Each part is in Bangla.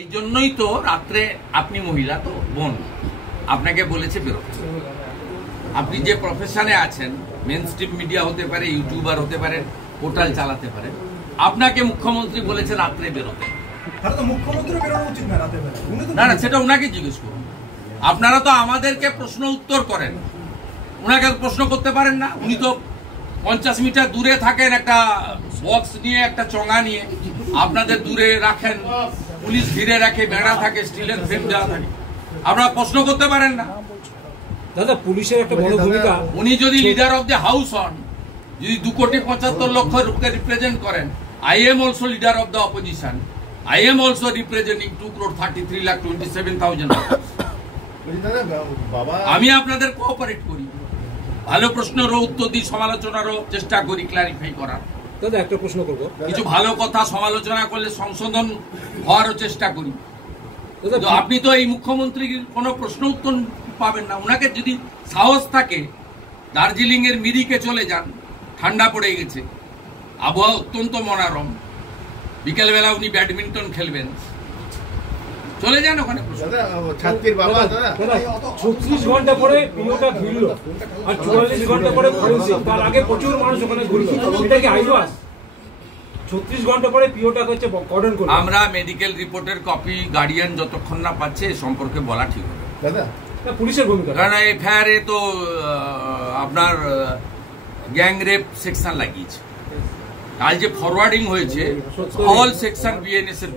এই জন্যই তো রাত্রে আপনি মহিলা তো বোন আপনাকে বলেছে বেরোতে। আপনি যে প্রফেশনে আছেন, মেন স্ট্রিম মিডিয়া হতে পারে, ইউটিউবার হতে পারেন, পোর্টাল চালাতে পারেন, আপনাকে মুখ্যমন্ত্রী বলেছে রাত্রে বেরোতে। না না, সেটা উনাকে জিজ্ঞেস করুন। আপনারা তো আমাদেরকে প্রশ্ন উত্তর করেন, উনাকে প্রশ্ন করতে পারেন না। উনি তো 50 মিটার দূরে থাকেন, একটা বক্স নিয়ে, একটা চঙা নিয়ে আপনাদের দূরে রাখেন, পুলিশ ঘিরে রাখে, বেড়া থাকে, স্টিলের ফ্রেম দেওয়া থাকে, আপনারা প্রশ্ন করতে পারেন না। দাদা, পুলিশের একটা বড় ভূমিকা। উনি যদি লিডার অফ দ্য হাউস হন, যদি 2,75,00,000 রিপ্রেজেন্ট করেন, I am also leader of the opposition. I am also representing 2,33,27,000. আমি আপনাদের কোঅপারেট করি, ভালো প্রশ্নেরও উত্তর দিই, সমালোচনারও চেষ্টা করি ক্লারিফাই করার। দাদা, একটা প্রশ্ন করব। কিছু ভালো কথা সমালোচনা করলে সংশোধন হওয়ারও চেষ্টা করি। আপনি তো এই মুখ্যমন্ত্রীর কোনো প্রশ্ন উত্তর পাবেন না। ওনাকে যদি সাহস থাকে, দার্জিলিং এর মিরিকে চলে যান, ঠান্ডা পড়ে গেছে, আবহাওয়া অত্যন্ত মনোরম, বিকেলবেলা উনি ব্যাডমিন্টন খেলবেন, চলে যান ওখানে। 36 ঘন্টা পরে পিওটা ভিড়লো আর 44 ঘন্টা পরে ফরেন্সিক, তার আগে প্রচুর মানুষ ওখানে ঘুরলো। এটা কি আইওয়াস? 36 ঘন্টা পরে পিওটা হচ্ছে কর্ডন করলো। আমরা মেডিকেল রিপোর্টের কপি গার্ডিয়ান যতক্ষণ না পাচ্ছে এ সম্পর্কে বলা ঠিক হবে। দাদা, পুলিশের ভূমিকা, কারণ এফআইআর এ তো আপনার গ্যাং রেপ সেকশন লাগিয়েছে। কাল যে ফরওয়ার্ডিং হয়েছে অল সেকশন বিএনএস এর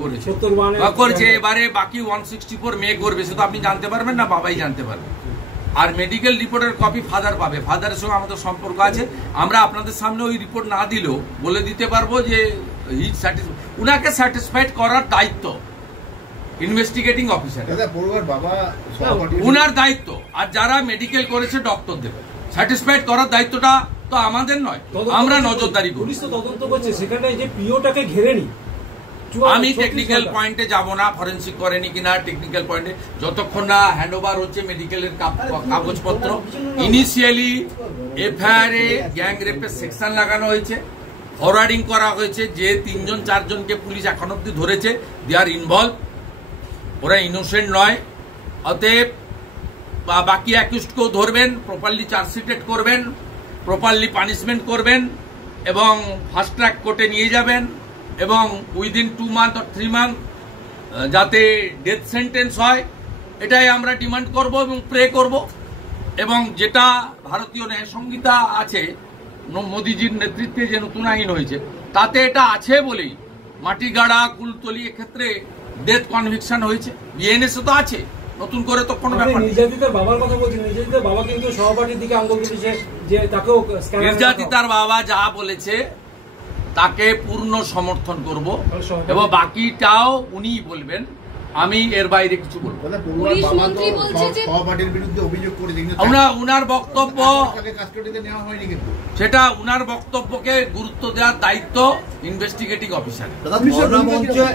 করেছে, এবারে বাকি 164 মে করবে, সেটা আপনি জানতে পারবেন না, বাবাই জানতে পারবে। আর মেডিকেল রিপোর্টের কপি ফাদার পাবে, ফাদারের সঙ্গে আমাদের সম্পর্ক আছে। আমরা আপনাদের সামনে ওই রিপোর্ট না দিলেও বলে দিতে পারবো যে উনাকে স্যাটিসফাইড করার দায়িত্ব ইনভেস্টিগেটিং অফিসার, উনার দায়িত্ব। আর যারা মেডিকেল করেছে ডক্টর দেবে, স্যাটিসফাইড করার দায়িত্বটা তো আমাদের নয়, আমরা নজরদারি করি। তদন্ত করছে, সেখানে যে পিওটাকে ঘেরেনি। আমি টেকনিক্যাল পয়েন্টে যাব না, ফরেন্সিক করেনি কিনা টেকনিক্যাল পয়েন্টে, যতক্ষণ না হ্যান্ড ওভার হচ্ছে মেডিকেলের কাগজপত্র। ইনিশিয়ালি এফআইআর এ গ্যাং রেপের সেকশন লাগানো হয়েছে, ফরওয়ার্ডিং করা হয়েছে, যে 3-4 জনকে পুলিশ এখন অব্দি ধরেছে, দে আর ইনভলভ, ওরা ইনোসেন্ট নয়। অতএব বাকি অ্যাকিউজডকেও ধরবেন, প্রপারলি চার্জশিটেড করবেন, প্রপারলি পানিশমেন্ট করবেন এবং ফাস্ট ট্র্যাক কোর্টে নিয়ে যাবেন, এবং উইদিন 2 মান্থ or 3 মান্থ যাতে ডেথ সেন্টেন্স হয়, এটাই আমরা ডিমান্ড করব এবং প্রে করব। এবং যেটা ভারতীয় ন্যায় সংহিতা আছে, মোদিজির নেতৃত্বে যে নতুন আইন হয়েছে, তাতে এটা আছে বলেই মাটিগাড়া, কুলতলি এক্ষেত্রে ডেথ কনভিকশন হয়েছে। বিএনএসে তো আছে, নতুন করে তো কোনো ব্যাপার। নির্যাতিতার বাবার কথা বলছেন, নির্যাতিতার বাবা কিন্তু সহপাঠীর দিকে আঙ্গুল তুলেছে, যে তাকেও নির্যাতিতার বাবা যা বলেছে তাকে পূর্ণ সমর্থন করব, এবং বাকিটাও উনি বলবেন, আমি এর বাইরে কিছু বলবো। উনার বক্তব্য, সেটা উনার বক্তব্যকে গুরুত্ব দেওয়ার দায়িত্ব ইনভেস্টিগেটিং অফিসার।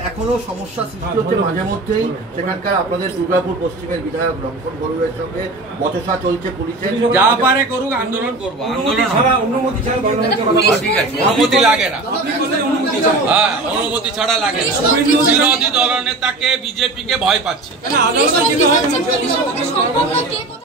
এখনো সমস্যা সৃষ্টি হচ্ছে মাঝে মধ্যেই, সেখানকার আপনাদের দুর্গাপুর পশ্চিমের বিধায়ক লক্ষণ বড়ুয়ের সঙ্গে বচসা চলছে পুলিশের। যা পারে করুক, আন্দোলন করবো, আন্দোলন ঠিক আছে, অনুমতি লাগে না, হ্যাঁ অনুমতি ছাড়া লাগে না। বিরোধী দলনেতাকে, বিজেপিকে ভয় পাচ্ছে।